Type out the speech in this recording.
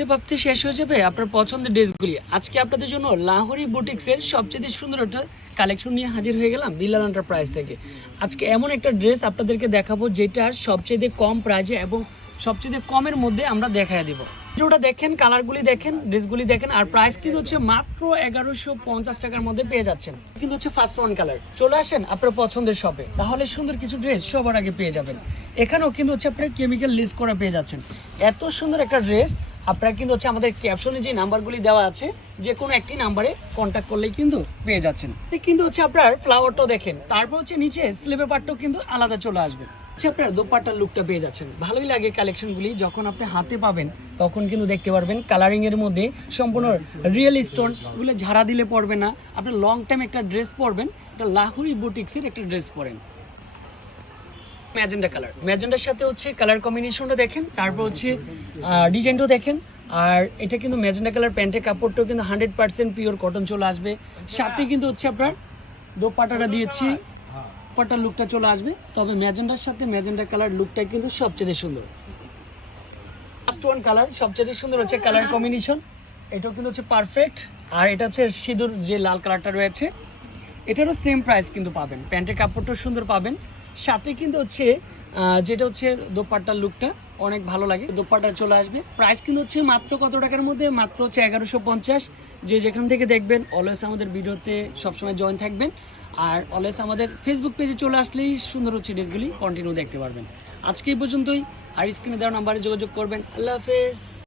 ভাবতে ভাবতে শেষ হয়ে যাবে আপনার পছন্দের ড্রেসগুলি। আজকে আপনাদের জন্য লাহোরি বুটিক্সের সবচেয়ে সুন্দর একটা কালেকশন নিয়ে হাজির হয়ে গেলাম বিলাল এন্টারপ্রাইজ থেকে। আজকে এমন একটা ড্রেস আপনাদেরকে দেখাবো যেটা সবচেয়ে কম প্রাইজে এবং সবচেয়ে কমের মধ্যে আমরা দেখায় দিব। ভিডিওটা দেখেন, কালারগুলি দেখেন, ড্রেসগুলি দেখেন, আর প্রাইস কিন্তু হচ্ছে মাত্র এগারোশো পঞ্চাশ টাকার মধ্যে পেয়ে যাচ্ছেন। কিন্তু হচ্ছে ফার্স্ট ওয়ান কালার চলে আসেন আপনার পছন্দের শপে তাহলে সুন্দর কিছু ড্রেস সবার আগে পেয়ে যাবেন। এখানেও কিন্তু হচ্ছে আপনার কেমিক্যাল লিস্ট করা পেয়ে যাচ্ছেন। এত সুন্দর একটা ড্রেস। আপনারা কিন্তু হচ্ছে আমাদের ক্যাপশনে যে নাম্বারগুলি দেওয়া আছে যে কোনো একটি নাম্বারে কন্ট্যাক্ট করলেই কিন্তু পেয়ে যাচ্ছেন। কিন্তু হচ্ছে আপনার ফ্লাওয়ারটাও দেখেন, তারপর হচ্ছে নিচে স্লিপের পার্টটাও কিন্তু আলাদা চলে আসবে। হচ্ছে আপনার দোপাট্টার লুকটা পেয়ে যাচ্ছেন। ভালোই লাগে কালেকশনগুলি যখন আপনি হাতে পাবেন, তখন কিন্তু দেখতে পারবেন কালারিং এর মধ্যে সম্পূর্ণ রিয়েল স্টোন এগুলো ঝাড়া দিলে পড়বে না। আপনি লং টাইম একটা ড্রেস পরবেন, একটা লাহুরি বুটিক্সের একটা ড্রেস পরেন। Magenta colour. ম্যাজেন্ডার সাথে হচ্ছে কালার কম্বিনেশনটা দেখেন, তারপর হচ্ছে ডিজাইনটাও দেখেন, আর এটা কিন্তু ম্যাজেন্ডা কালার প্যান্টের কাপড়টাও কিন্তু হান্ড্রেড পার্সেন্ট পিওর কটন চলে আসবে। সাথে কিন্তু হচ্ছে আপনার দোপাটাটা দিয়েছি দোপাটার লুকটা চলে আসবে। তবে ম্যাজেন্ডার সাথে ম্যাজেন্ডা কালার লুকটা কিন্তু সবচেয়ে সুন্দর। ফার্স্ট ওয়ান কালার সবচেয়ে সুন্দর হচ্ছে কালার কম্বিনেশন এটাও কিন্তু হচ্ছে পারফেক্ট আর এটা হচ্ছে সিঁদুর যে লাল কালারটা রয়েছে। এটারও সেম প্রাইস কিন্তু পাবেন। প্যান্টের কাপড়টাও সুন্দর পাবেন। সাথে কিন্তু হচ্ছে যেটা হচ্ছে দোপাট্টার লুকটা অনেক ভালো লাগে। দোপাট্টা চলে আসবে। প্রাইস কিন্তু হচ্ছে মাত্র কত টাকার মধ্যে? মাত্র হচ্ছে এগারোশো পঞ্চাশ। যে যেখান থেকে দেখবেন অলওয়েজ আমাদের ভিডিওতে সবসময় জয়েন থাকবেন। আর অলওয়েজ আমাদের ফেসবুক পেজে চলে আসলেই সুন্দর হচ্ছে ড্রেসগুলি কন্টিনিউ দেখতে পারবেন। আজকে এই পর্যন্তই। আর স্ক্রিনে দেওয়া নাম্বারে যোগাযোগ করবেন। আল্লাহ হাফেজ।